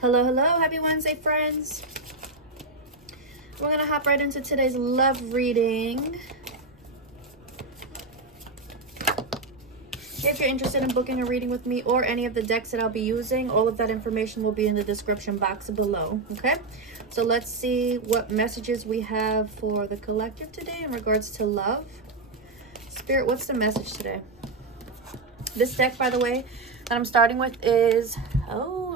Hello, hello, happy Wednesday, friends. We're gonna hop right into today's love reading. If you're interested in booking a reading with me or any of the decks that I'll be using, all of that information will be in the description box below, okay? So let's see what messages we have for the collective today in regards to love. Spirit, what's the message today? This deck, by the way, that I'm starting with is,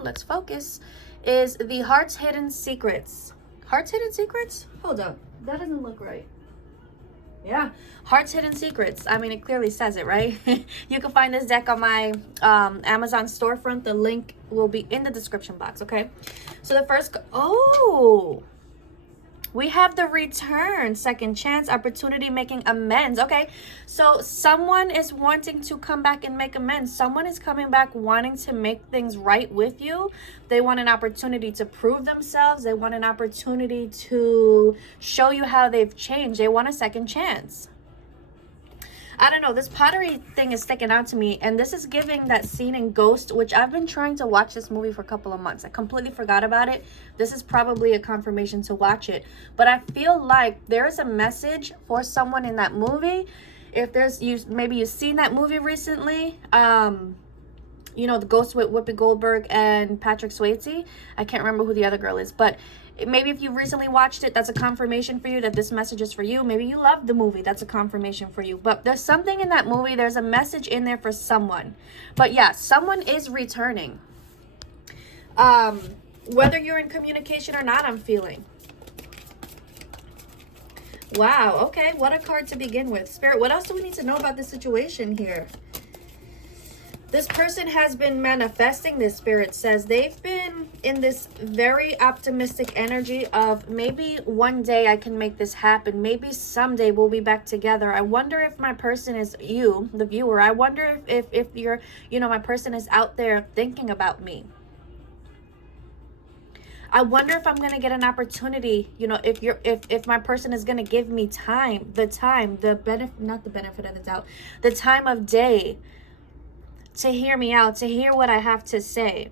let's focus, is the Heart's Hidden Secrets. Heart's Hidden Secrets? Hold up, that doesn't look right. Yeah, Heart's Hidden Secrets. I mean, it clearly says it, right? You can find this deck on my Amazon storefront. The link will be in the description box, okay? So the first, we have the return, second chance, opportunity, making amends. Okay, so someone is wanting to come back and make amends. Someone is coming back wanting to make things right with you. They want an opportunity to prove themselves. They want an opportunity to show you how they've changed. They want a second chance. I don't know, this pottery thing is sticking out to me, and this is giving that scene in Ghost, which I've been trying to watch this movie for a couple of months. I completely forgot about it. This is probably a confirmation to watch it, but I feel like there is a message for someone in that movie. If there's maybe you've seen that movie recently, you know, the Ghost with Whoopi Goldberg and Patrick Swayze. I can't remember who the other girl is, but maybe if you recently watched it, that's a confirmation for you that this message is for you. Maybe you loved the movie, that's a confirmation for you. But there's something in that movie, there's a message in there for someone. But yeah, someone is returning. Whether you're in communication or not, I'm feeling. Wow, okay, what a card to begin with. Spirit, what else do we need to know about this situation here? This person has been manifesting this, Spirit says. They've been in this very optimistic energy of maybe one day I can make this happen. Maybe someday we'll be back together. I wonder if my person is you, the viewer. I wonder if you're, you know, my person is out there thinking about me. I wonder if I'm going to get an opportunity, you know, if my person is going to give me time, the benefit, not the benefit of the doubt, the time of day, to hear me out, to hear what I have to say.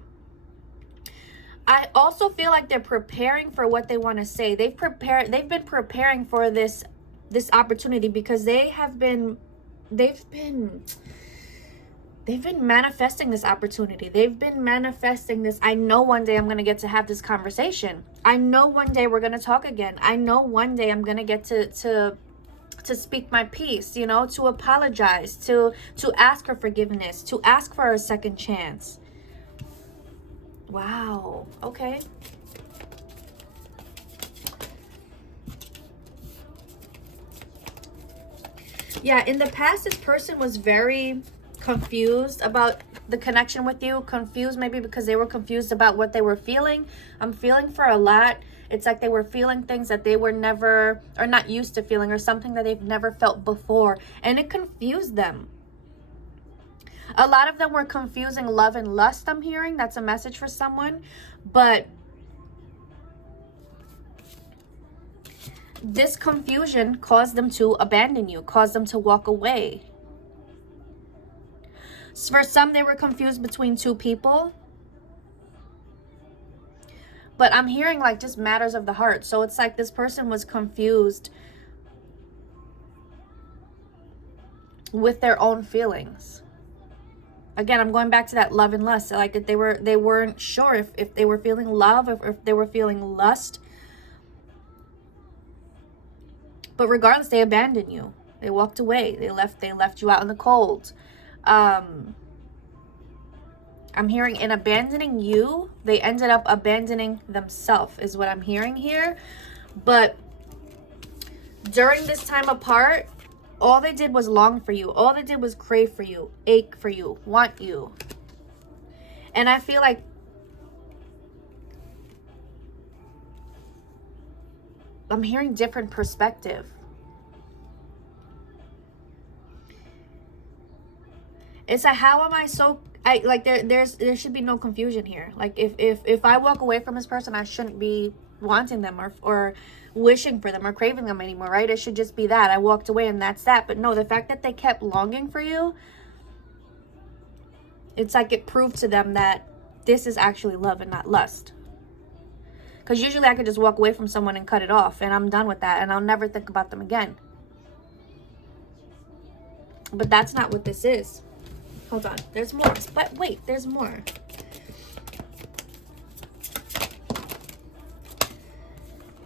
I also feel like they're preparing for what they want to say. They've been preparing for this opportunity because they've been manifesting this opportunity. They've been manifesting this. I know one day I'm going to get to have this conversation. I know one day we're going to talk again. I know one day I'm going to get to speak my piece, you know, to apologize, to ask for forgiveness, to ask for a second chance. Wow. Okay. Yeah, in the past, this person was very confused about the connection with you. Confused maybe because they were confused about what they were feeling. I'm feeling for a lot. It's like they were feeling things that they were never, or not used to feeling, or something that they've never felt before. And it confused them. A lot of them were confusing love and lust, I'm hearing. That's a message for someone. But this confusion caused them to abandon you, caused them to walk away. For some, they were confused between two people. But I'm hearing like just matters of the heart. So it's like this person was confused with their own feelings. Again, I'm going back to that love and lust. Like they weren't sure if they were feeling love, if they were feeling lust. But regardless, they abandoned you. They walked away. They left you out in the cold. I'm hearing in abandoning you, they ended up abandoning themselves, is what I'm hearing here. But during this time apart, all they did was long for you. All they did was crave for you, ache for you, want you. And I feel like I'm hearing different perspective. It's like, how am I so... there should be no confusion here. Like if I walk away from this person, I shouldn't be wanting them or wishing for them or craving them anymore, right? It should just be that I walked away and that's that. But no, the fact that they kept longing for you, it's like it proved to them that this is actually love and not lust. Because usually I could just walk away from someone and cut it off, and I'm done with that, and I'll never think about them again. But that's not what this is. Hold on, there's more. But wait, there's more.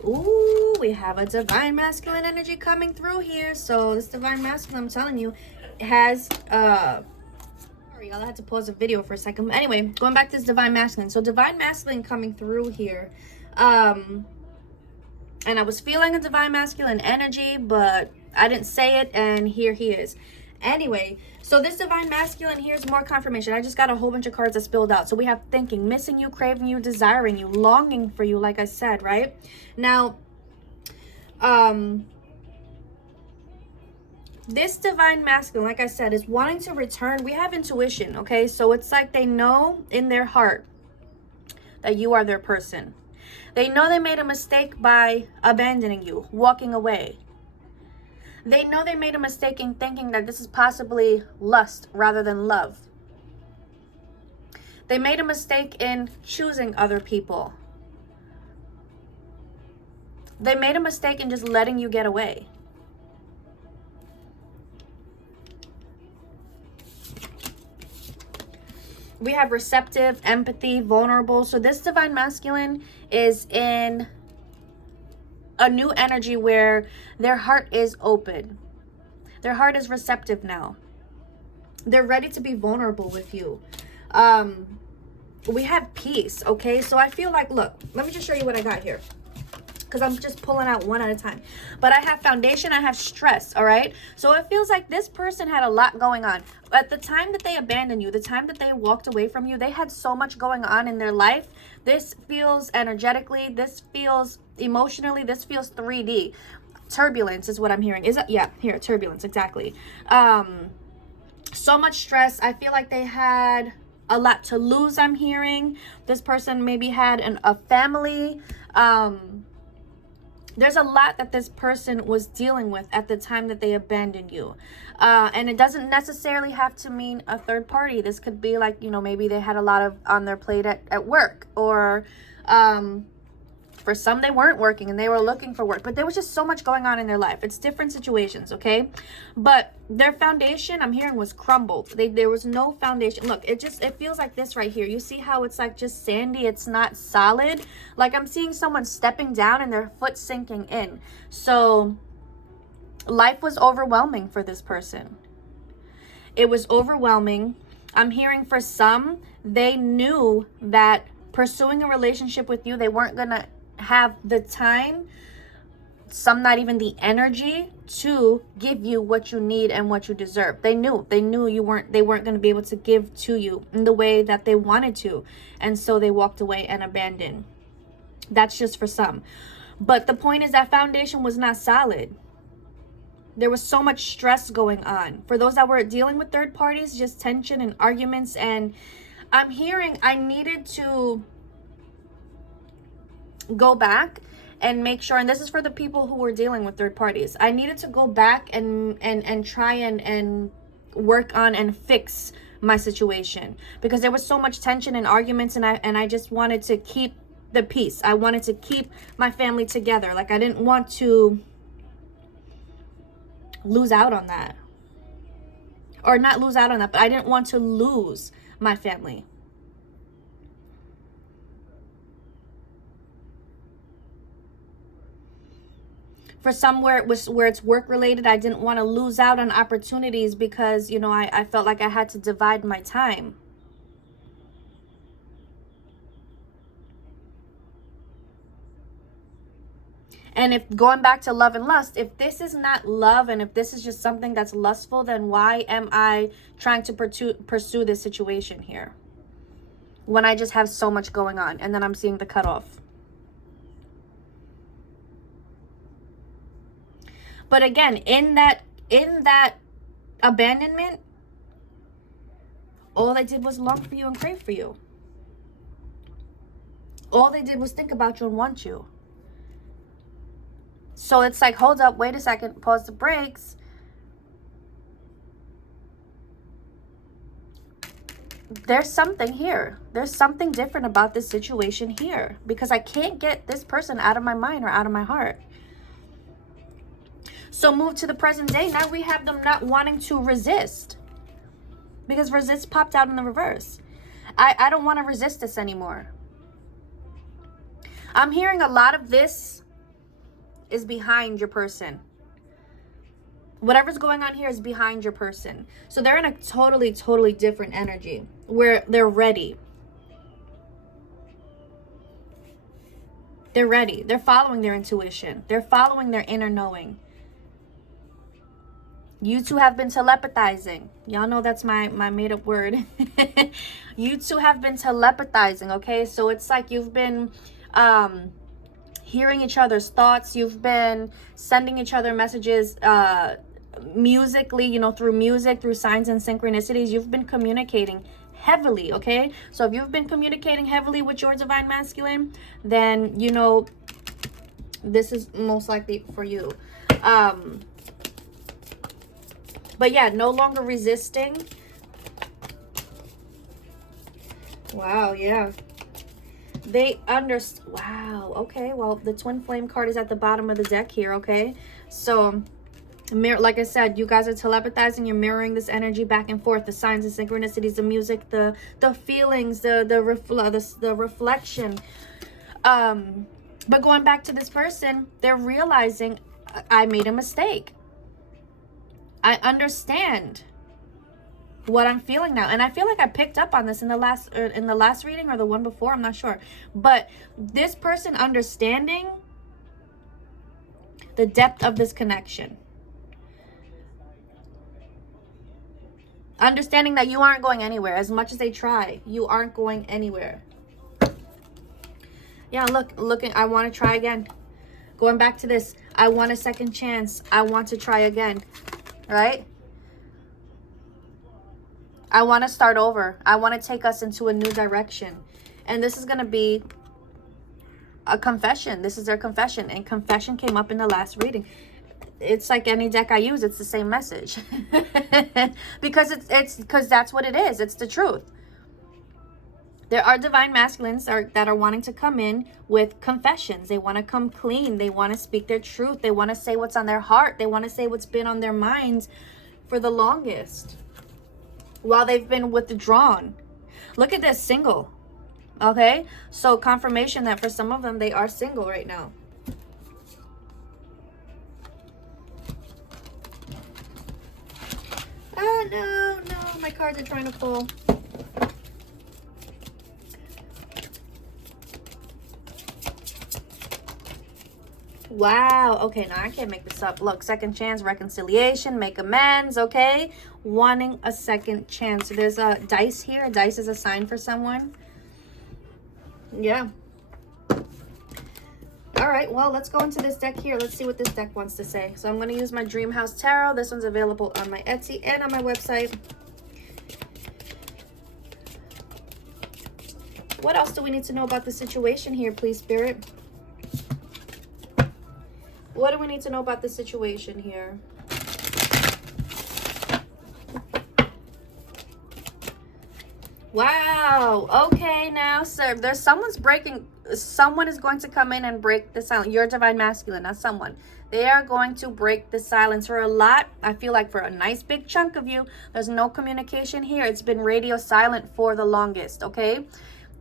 Ooh, we have a divine masculine energy coming through here. So this divine masculine, I'm telling you, has sorry y'all, I had to pause the video for a second. But anyway, going back to this divine masculine. So divine masculine coming through here. And I was feeling a divine masculine energy, but I didn't say it, and here he is. Anyway, so this divine masculine, here's more confirmation. I just got a whole bunch of cards that spilled out. So we have thinking, missing you, craving you, desiring you, longing for you, like I said, right? Now, this divine masculine, like I said, is wanting to return. We have intuition, okay? So it's like they know in their heart that you are their person. They know they made a mistake by abandoning you, walking away. They know they made a mistake in thinking that this is possibly lust rather than love. They made a mistake in choosing other people. They made a mistake in just letting you get away. We have receptive, empathy, vulnerable. So this divine masculine is in a new energy where their heart is open. Their heart is receptive now. They're ready to be vulnerable with you. We have peace, okay? So I feel like, look, let me just show you what I got here, because I'm just pulling out one at a time. But I have foundation, I have stress, all right? So it feels like this person had a lot going on. At the time that they abandoned you, the time that they walked away from you, they had so much going on in their life. This feels energetically, this feels emotionally, this feels 3D. Turbulence is what I'm hearing. Is it? Yeah, here, turbulence, exactly. So much stress. I feel like they had a lot to lose, I'm hearing. This person maybe had a family. There's a lot that this person was dealing with at the time that they abandoned you. And it doesn't necessarily have to mean a third party. This could be like, you know, maybe they had a lot of on their plate at work, or for some they weren't working and they were looking for work, but there was just so much going on in their life. It's different situations, okay? But their foundation, I'm hearing, was crumbled. There was no foundation. Look, it feels like this right here. You see how it's like just sandy? It's not solid. Like I'm seeing someone stepping down and their foot sinking in. So life was overwhelming for this person. It was overwhelming. I'm hearing for some, they knew that pursuing a relationship with you, they weren't gonna have the time, some not even the energy, to give you what you need and what you deserve. They knew they weren't going to be able to give to you in the way that they wanted to, and so they walked away and abandoned. That's just for some. But the point is that foundation was not solid. There was so much stress going on. For those that were dealing with third parties, just tension and arguments. And I'm hearing I needed to go back and make sure, and this is for the people who were dealing with third parties, I needed to go back and try and work on and fix my situation, because there was so much tension and arguments, and I just wanted to keep the peace. I wanted to keep my family together. Like I didn't want to lose out on that, or not lose out on that, but I didn't want to lose my family. For some where it's work related, I didn't want to lose out on opportunities because, you know, I felt like I had to divide my time. And if going back to love and lust, if this is not love and if this is just something that's lustful, then why am I trying to pursue this situation here when I just have so much going on? And then I'm seeing the cutoff. But again, in that abandonment, all they did was long for you and crave for you. All they did was think about you and want you. So it's like, hold up, wait a second, pause the brakes. there's something here. There's something different about this situation here, because I can't get this person out of my mind or out of my heart. So move to the present day. Now we have them not wanting to resist, because resist popped out in the reverse. I don't want to resist this anymore. I'm hearing a lot of this is behind your person. Whatever's going on here is behind your person. So they're in a totally, totally different energy where they're ready. They're ready. They're following their intuition. They're following their inner knowing. You two have been telepathizing. Y'all know that's my made-up word. You two have been telepathizing, okay? So it's like you've been hearing each other's thoughts. You've been sending each other messages musically, you know, through music, through signs and synchronicities. You've been communicating heavily, okay? So if you've been communicating heavily with your divine masculine, then, you know, this is most likely for you. But yeah, no longer resisting. Wow, yeah. They understand. Wow, okay. Well, the twin flame card is at the bottom of the deck here, okay? So, like I said, you guys are telepathizing. You're mirroring this energy back and forth. The signs and synchronicities, the music, the feelings, the reflection. But going back to this person, they're realizing, I made a mistake. I understand what I'm feeling now. And I feel like I picked up on this in the last reading or the one before, I'm not sure. But this person understanding the depth of this connection. Understanding that you aren't going anywhere. As much as they try, you aren't going anywhere. Yeah, looking, I want to try again. Going back to this, I want a second chance. I want to try again. Right? I want to start over. I want to take us into a new direction. And this is going to be a confession. This is their confession. And confession came up in the last reading. It's like any deck I use, it's the same message. because because that's what it is. It's the truth. There are divine masculines that are wanting to come in with confessions. They want to come clean. They want to speak their truth. They want to say what's on their heart. They want to say what's been on their minds for the longest, while they've been withdrawn. Look at this, single. Okay? So confirmation that for some of them, they are single right now. Oh, no. My cards are trying to fall. Wow. Okay, now I can't make this up. Look, second chance, reconciliation, make amends, okay? Wanting a second chance. So there's a dice here. A dice is a sign for someone. Yeah. All right, well, let's go into this deck here. Let's see what this deck wants to say. So I'm going to use my Dreamhouse Tarot. This one's available on my Etsy and on my website. What else do we need to know about the situation here, please, Spirit? What do we need to know about the situation here? Wow. Okay, now, sir, there's someone is going to come in and break the silence. You're divine masculine, not someone. They are going to break the silence for a lot. I feel like for a nice big chunk of you, there's no communication here. It's been radio silent for the longest, okay?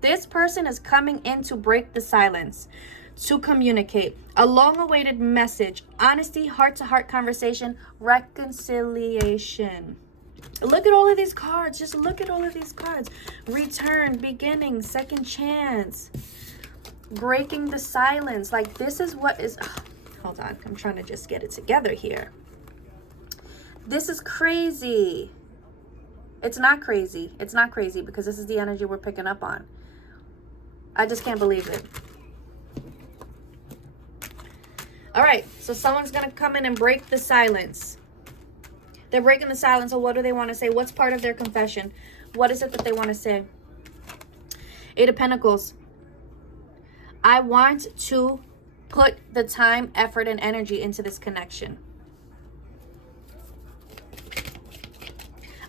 This person is coming in to break the silence, to communicate a long-awaited message, honesty, heart-to-heart conversation, reconciliation. Look at all of these cards. Just look at all of these cards. Return, beginning, second chance, breaking the silence. Like, this is what is... Oh, hold on. I'm trying to just get it together here. This is crazy. It's not crazy. It's not crazy because this is the energy we're picking up on. I just can't believe it. All right, so someone's going to come in and break the silence. They're breaking the silence. So what do they want to say? What's part of their confession? What is it that they want to say? Eight of Pentacles. I want to put the time, effort, and energy into this connection.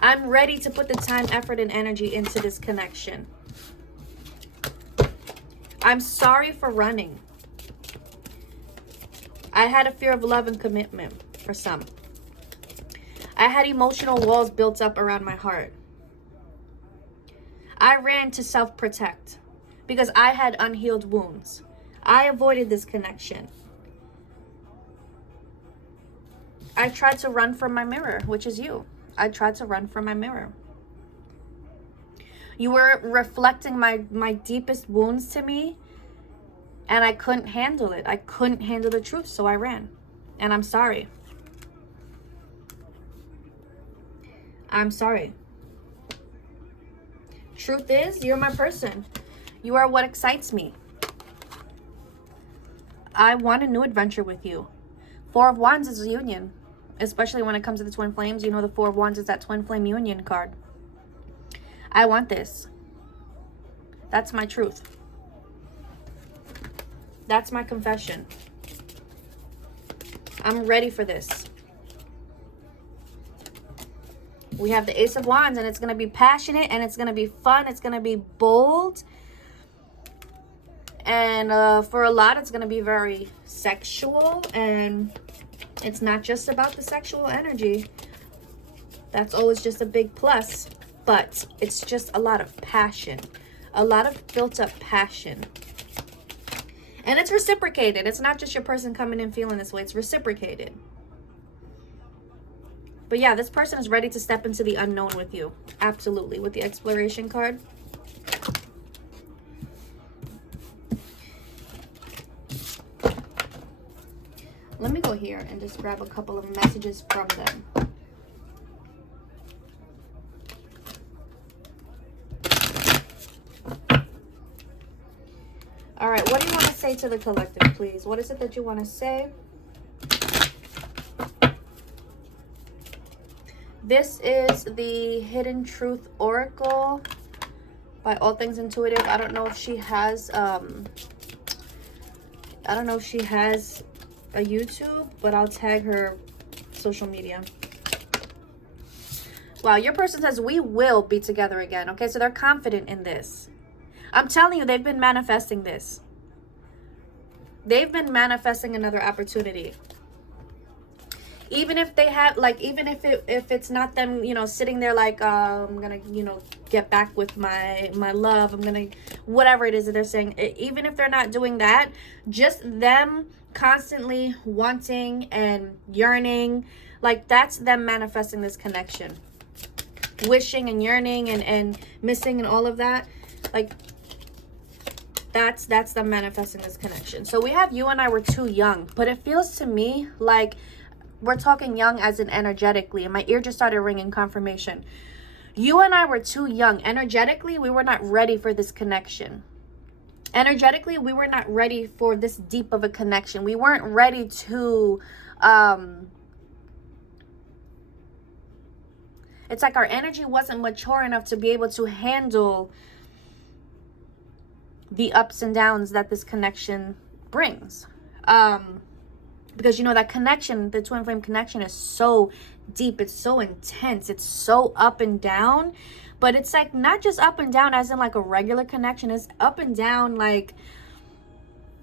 I'm ready to put the time, effort, and energy into this connection. I'm sorry for running. I had a fear of love and commitment for some. I had emotional walls built up around my heart. I ran to self-protect because I had unhealed wounds. I avoided this connection. I tried to run from my mirror, which is you. I tried to run from my mirror. You were reflecting my deepest wounds to me, and I couldn't handle it. I couldn't handle the truth, so I ran. And I'm sorry. I'm sorry. Truth is, you're my person. You are what excites me. I want a new adventure with you. Four of Wands is a union. Especially when it comes to the twin flames. You know the Four of Wands is that twin flame union card. I want this. That's my truth. That's my confession. I'm ready for this. We have the Ace of Wands, and it's going to be passionate, and it's going to be fun. It's going to be bold. And for a lot, it's going to be very sexual, and it's not just about the sexual energy. That's always just a big plus, but it's just a lot of passion, a lot of built up passion. And it's reciprocated. It's not just your person coming in feeling this way. It's reciprocated. But yeah, this person is ready to step into the unknown with you. Absolutely. With the exploration card. Let me go here and just grab a couple of messages from them. All right, what do you want to say to the collective, please? What is it that you want to say? This is the Hidden Truth Oracle by All Things Intuitive. I don't know if she has a YouTube, but I'll tag her social media. Wow, your person says we will be together again. Okay, so they're confident in this. I'm telling you, they've been manifesting this. They've been manifesting another opportunity. Even if they have, like, even if it's not them, you know, sitting there like, I'm gonna, you know, get back with my love. I'm gonna, whatever it is that they're saying. Even if they're not doing that, just them constantly wanting and yearning, like, that's them manifesting this connection. Wishing and yearning and missing and all of that, like, that's them manifesting this connection. So we have you and I were too young, but it feels to me like we're talking young as in energetically, and my ear just started ringing confirmation. You and I were too young. Energetically, we were not ready for this connection. Energetically, we were not ready for this deep of a connection. We weren't ready to it's like our energy wasn't mature enough to be able to handle the ups and downs that this connection brings. Because, you know, that connection, the twin flame connection, is so deep. It's so intense. It's so up and down. But it's like not just up and down as in like a regular connection. It's up and down like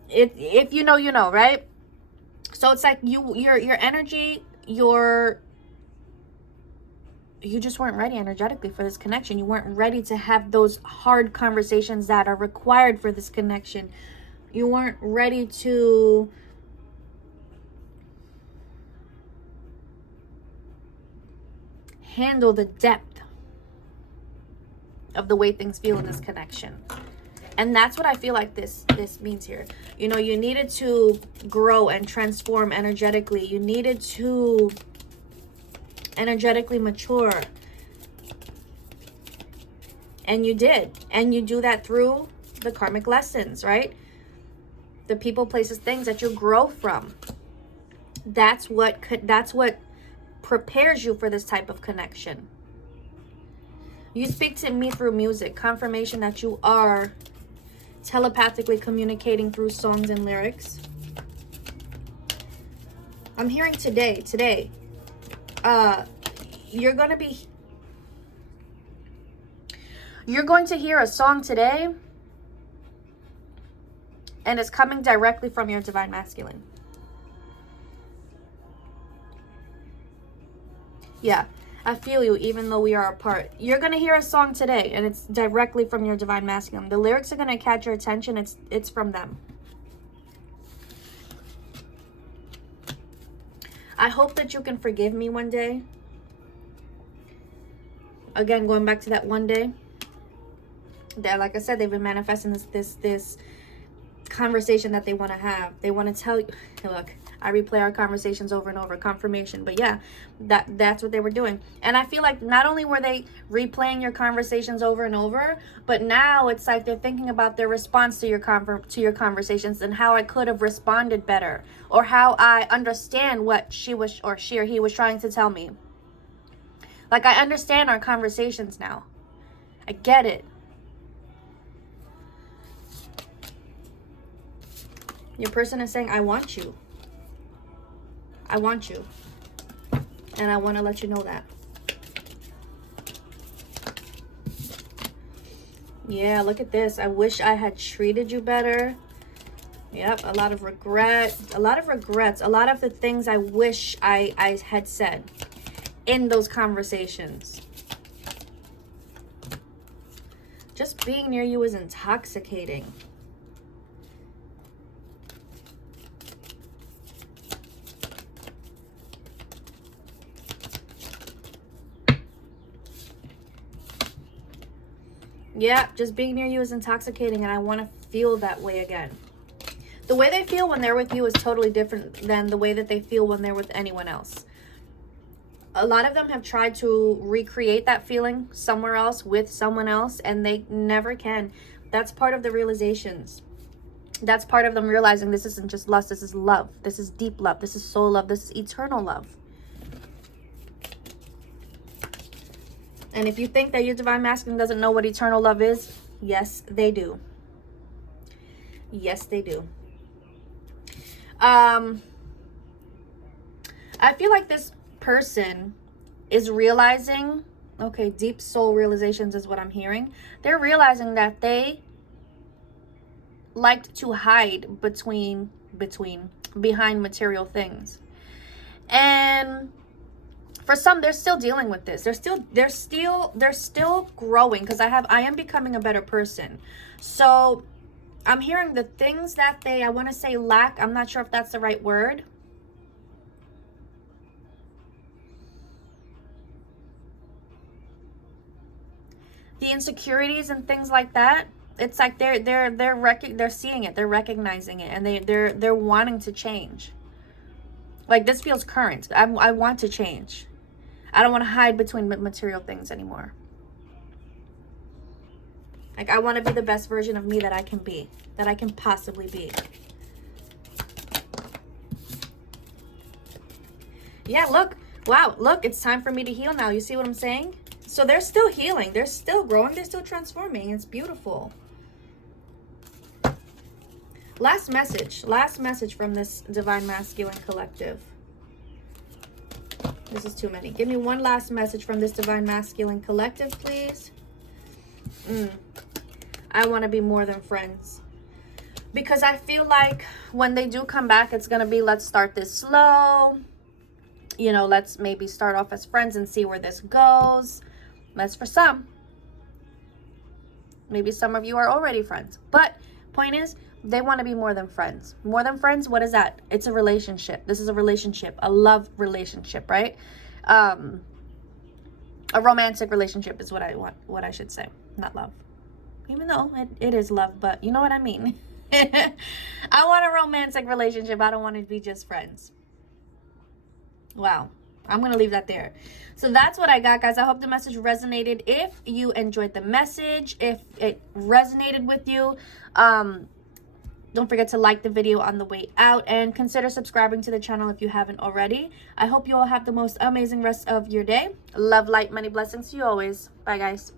if you know, you know, right? So it's like your energy, you just weren't ready energetically for this connection. You weren't ready to have those hard conversations that are required for this connection. You weren't ready to handle the depth of the way things feel in this connection. And that's what I feel like this means here. You know, you needed to grow and transform energetically. You needed to energetically mature. And you did. And you do that through the karmic lessons, right? The people, places, things that you grow from. That's what prepares you for this type of connection. You speak to me through music, confirmation that you are telepathically communicating through songs and lyrics. I'm hearing today, you're going to be You're going to hear a song today, and it's coming directly from your divine masculine. Yeah, I feel you, even though we are apart. You're going to hear a song today, and it's directly from your divine masculine. The lyrics are going to catch your attention. It's from them. I hope that you can forgive me one day. Again, going back to that one day. That, like I said, they've been manifesting this conversation that they want to have. They want to tell you, look, I replay our conversations over and over, confirmation. But yeah, that's what they were doing. And I feel like not only were they replaying your conversations over and over, but now it's like they're thinking about their response to your conversations and how I could have responded better, or how I understand what she or he was trying to tell me. Like, I understand our conversations now. I get it. Your person is saying, I want you. I want you. And I want to let you know that. Yeah, look at this. I wish I had treated you better. Yep, a lot of regret. A lot of regrets. A lot of the things I wish I had said in those conversations. Just being near you is intoxicating. Yeah, just being near you is intoxicating, and I want to feel that way again. The way they feel when they're with you is totally different than the way that they feel when they're with anyone else. A lot of them have tried to recreate that feeling somewhere else with someone else, and they never can. That's part of the realizations. That's part of them realizing this isn't just lust, this is love. This is deep love. This is soul love. This is eternal love. And if you think that your divine masculine doesn't know what eternal love is, yes, they do. Yes, they do. I feel like this person is realizing, okay, deep soul realizations is what I'm hearing. They're realizing that they liked to hide behind material things. And for some, they're still dealing with this. They're still growing, because I am becoming a better person. So I'm hearing the things that I want to say lack. I'm not sure if that's the right word. The insecurities and things like that. It's like they're seeing it, they're recognizing it, and they're wanting to change. Like, this feels current. I want to change. I don't want to hide between material things anymore. Like, I want to be the best version of me that I can be, that I can possibly be. Yeah, look. Wow, look, it's time for me to heal now. You see what I'm saying? So they're still healing. They're still growing. They're still transforming. It's beautiful. Last message from this divine masculine collective. This is too many. Give me one last message from this divine masculine collective, please. I want to be more than friends. Because I feel like when they do come back, it's going to be, let's start this slow. You know, let's maybe start off as friends and see where this goes. That's for some. Maybe some of you are already friends. But point is, they want to be more than friends. More than friends, what is that? It's a relationship. This is a relationship, a love relationship, right? A romantic relationship is what I want, what I should say, not love. Even though it is love, but you know what I mean. I want a romantic relationship. I don't want to be just friends. Wow. I'm going to leave that there. So that's what I got, guys. I hope the message resonated. If you enjoyed the message, if it resonated with you, don't forget to like the video on the way out and consider subscribing to the channel if you haven't already. I hope you all have the most amazing rest of your day. Love, light, money, blessings to you always. Bye, guys.